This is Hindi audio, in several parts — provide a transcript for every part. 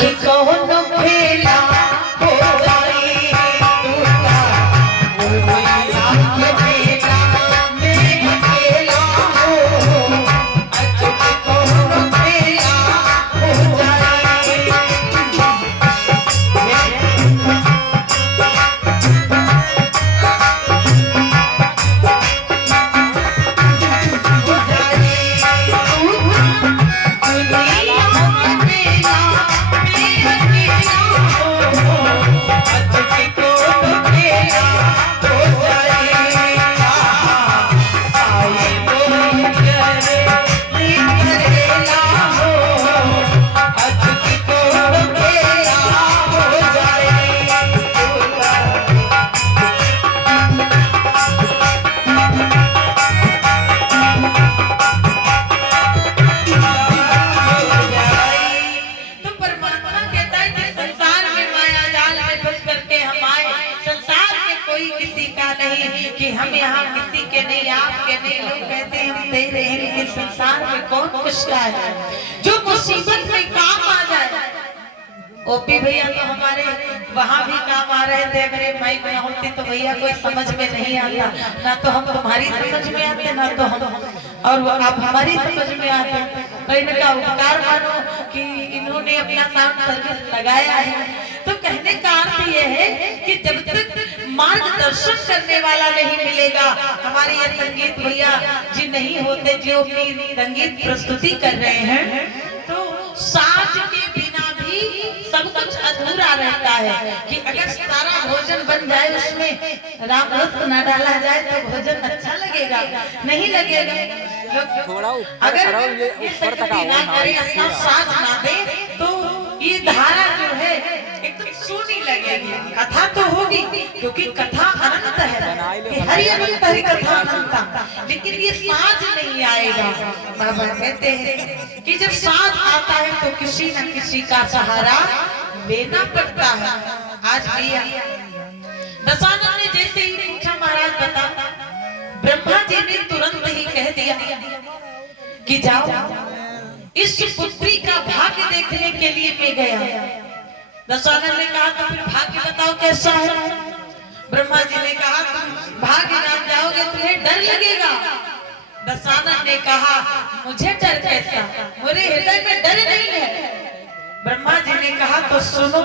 के कौन खेला हो जाए टूटा मैया के बेटा मैं खेला हो आज के कौन खेला हो जाए कि हम यहाँ किसी के नहीं आपके नहीं लोग कहते हैं हम दे रहे हैं लेकिन संसार में कौन खुशका है जो मुसीबत में काम आ जाए। ओपी भैया तो हमारे वहाँ भी काम आ रहे थे अगर माइक में होती तो भैया कोई समझ में नहीं आता ना तो हम तुम्हारी समझ में आते ना तो हम और आप हमारी समझ में आते तो इनका उपकार मानो कि इन्होंने अपना साउंड सर्विस लगाया है। तो कहने का अर्थ ये है कि जब तक मार्गदर्शन करने वाला नहीं मिलेगा हमारे ये संगीत भैया जी नहीं होते जो अपनी संगीत प्रस्तुति कर रहे हैं तो साज के बिना भी सब कुछ अधूरा रहता है कि अगर सारा भोजन बन जाए उसमें राम रस न डाला जाए तो भोजन अच्छा लगेगा नहीं लगेगा। अगर ये संगति ना करे अपना साथ ना दे तो ये धारा जो है एकदम सूनी लगेगी। कथा तो होगी क्योंकि कथा अनंत है हरि अनंत हरि कथा अनंत लेकिन ये साथ नहीं आएगा। बाबा कहते हैं कि जब साथ आता है तो किसी न किसी का सहारा लेना पड़ता है। आज भैया दशानन ने जैसे ही पूछा महाराज बता ब्रह्मा जी ने तुरंत ही कह दिया कि जाओ इस पुत्री का भाग्य देखने के लिए मैं गया। दशानन ने कहा तो फिर भाग्य बताओ कैसा है। ब्रह्मा जी ने कहा तुम भाग्य जान जाओगे तुम्हें डर लगेगा। दशानन ने कहा मुझे डर कैसा मेरे हृदय में डर नहीं है। ब्रह्मा जी ने कहा तो सुनो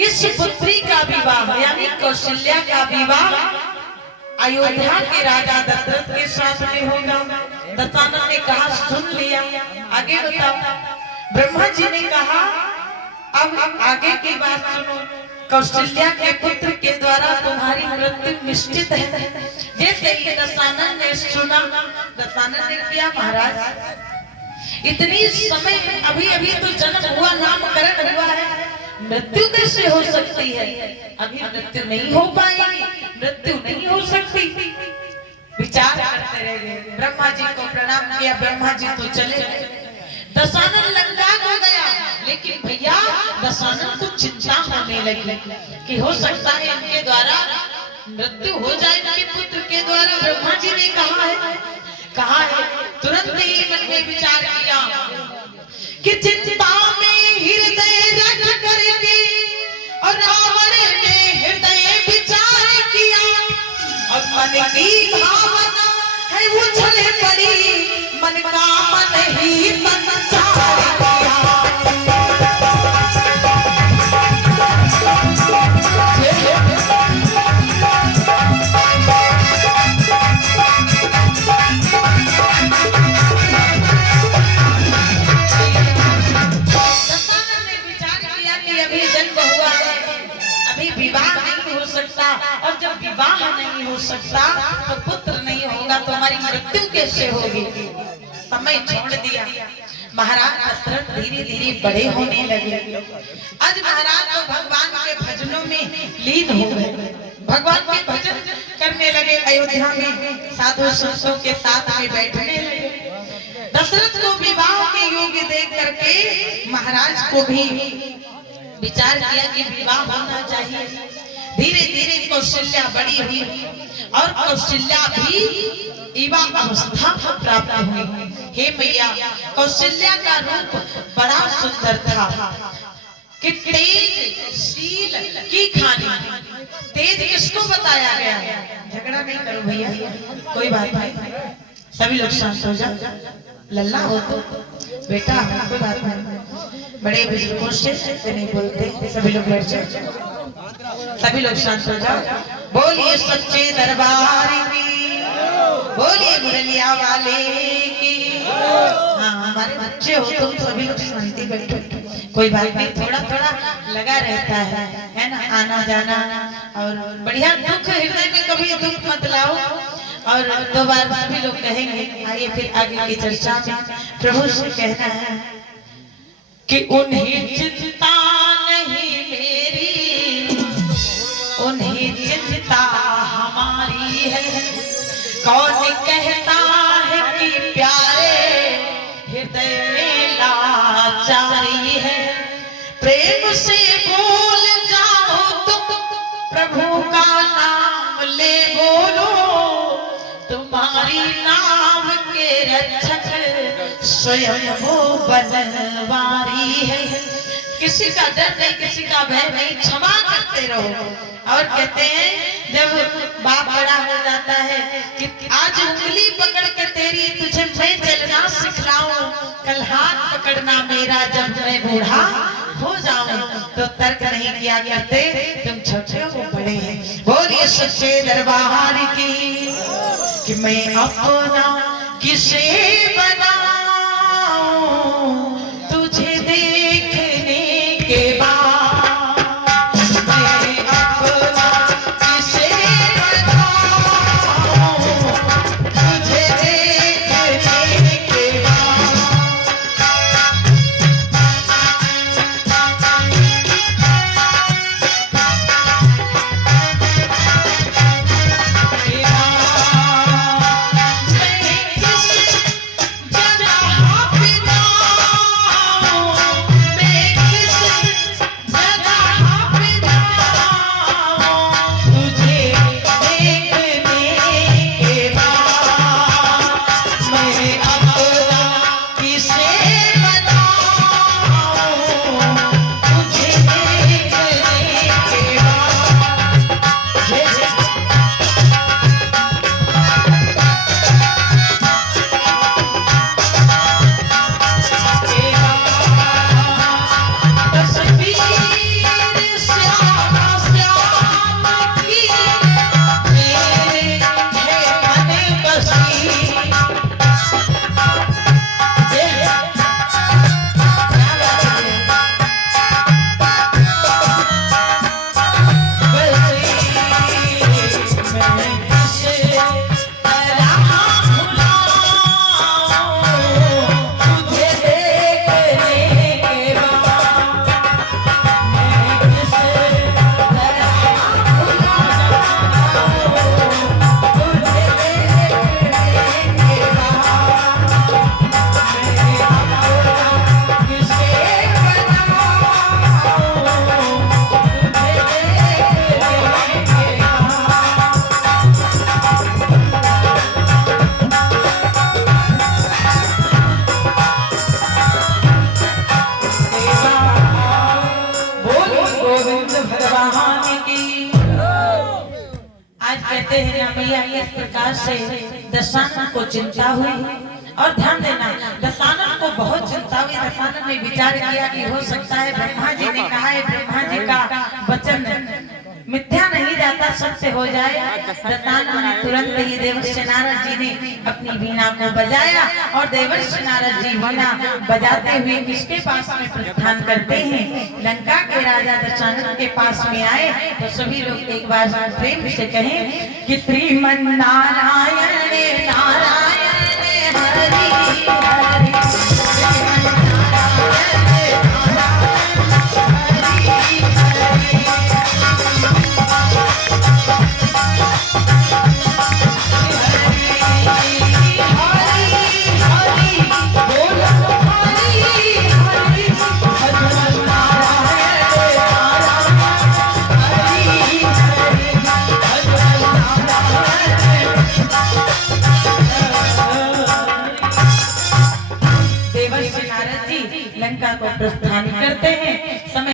इस पुत्री का विवाह यानी कौशल्या का विवाह अयोध्या के राजा दशरथ के साथ में होगा। दशानन ने कहा सुन लिया आगे बताओ। ब्रह्मा जी ने कहा अब आगे की बात सुनो कौशल्या के पुत्र के द्वारा तुम्हारी मृत्यु निश्चित है। जैसे ही दशानन ने सुना दशानन ने किया महाराज इतनी समय अभी अभी तो जन्म हुआ नामकरण हुआ है मृत्यु कैसे हो सकती है। अभी मृत्यु नहीं हो पाएगी मृत्यु नहीं हो सकती। विचार करते रह गए। ब्रह्मा जी को प्रणाम किया ब्रह्मा जी तो चले गए। दशानन लंगड़ा हो गया लेकिन भैया दशानन को चिंता होने लगी कि हो सकता है इनके द्वारा मृत्यु हो जाए इनके पुत्र के द्वारा। ब्रह्मा जी ने कहा है तुरंत ही मन में विचार किया कि चिंता में हृदय रख करके और रावण ने हृदय विचार किया और मन की भावना है उछल पड़ी मन का मन ही संचार किया। और जब विवाह नहीं हो सकता तो पुत्र नहीं होगा तो हमारी मृत्यु कैसे होगी। समय छोड़ दिया। महाराज दशरथ धीरे धीरे बड़े होने लगे। आज महाराज तो भगवान के भजनों में लीन हो गए। भगवान के भजन करने लगे। अयोध्या में साधु संतों के साथ में बैठने लगे। दशरथ को विवाह के योग्य देख करके महाराज को भी विचार किया कि विवाह होना चाहिए। धीरे धीरे कौशल्या बड़ी हुई और कौशल्या भी युवा अवस्था को प्राप्त हुई। हे मैया कौशल्या का रूप बड़ा सुंदर था। कि तेजशील की खानी। तेज किसको बताया गया? झगड़ा नहीं करो भैया, कोई बात नहीं, सभी लोग शांत हो जाओ। लल्ला हो तो बेटा, कोई बात नहीं, बड़े बुजुर्गों से ऐसे नहीं बोलते। सभी लोग बैठ जाओ, सभी लोग शांत हो जाओ। बोलिए सच्चे दरबार की, बोलिए मुरलिया वाले की। हाँ, हमारे बच्चे हो तुम सभी लोग शांति बैठो, कोई बात नहीं, थोड़ा थोड़ा लगा रहता है ना, आना जाना। और बढ़िया, दुख हृदय में कभी दुख मत लाओ। और दो बार सभी लोग कहेंगे। आइए फिर आगे की चर्चा में प्रभु से कहना है कि उन्हें चिंता नहीं मेरी, उन्हें चिंता हमारी है। कौन कहता है कि प्यारे हृदय में लाचारी है। प्रेम से बोल जाओ तुम, प्रभु का नाम ले बोलो। तुम्हारी नाम के रक्षक स्वयं वो बनवारी है। किसी का डर नहीं, किसी का भय नहीं, क्षमा करते रहो। और कहते हैं जब बाप बड़ा हो जाता है कि आज उंगली पकड़ के तेरी तुझे मैं चलना सिखलाऊं, कल हाथ पकड़ना मेरा जब मैं बूढ़ा हो जाऊं। तो तर्क नहीं किया करते, तुम छोटे हो बड़े हैं। बोलिए सच्चे दरबार की कि मैं अपना किसे बनाऊं तुझे देखने के बाद। मैं अपना किसे बनाऊं तुझे देखने के बाद। कहते हैं ना भैया, इस प्रकार से दशानन को चिंता हुई। और ध्यान देना, दशानन को बहुत चिंता हुई। दशानन ने विचार किया कि हो सकता है ब्रह्मा जी ने कहा है, ब्रह्मा जी का वचन मिथ्या नहीं जाता, सत्य हो जाए। दशानन ने तुरंत ही देवर्षि नारद जी ने अपनी वीणा को बजाया और देवर्षि नारद जी वीणा बजाते हुए किसके पास में प्रस्थान करते हैं? लंका के राजा दशानन के पास में आए। तो सभी लोग एक बार प्रेम से कहें कि श्रीमन नारायण नारायण हरि हरि। लंका को प्रस्थान करते हैं। समय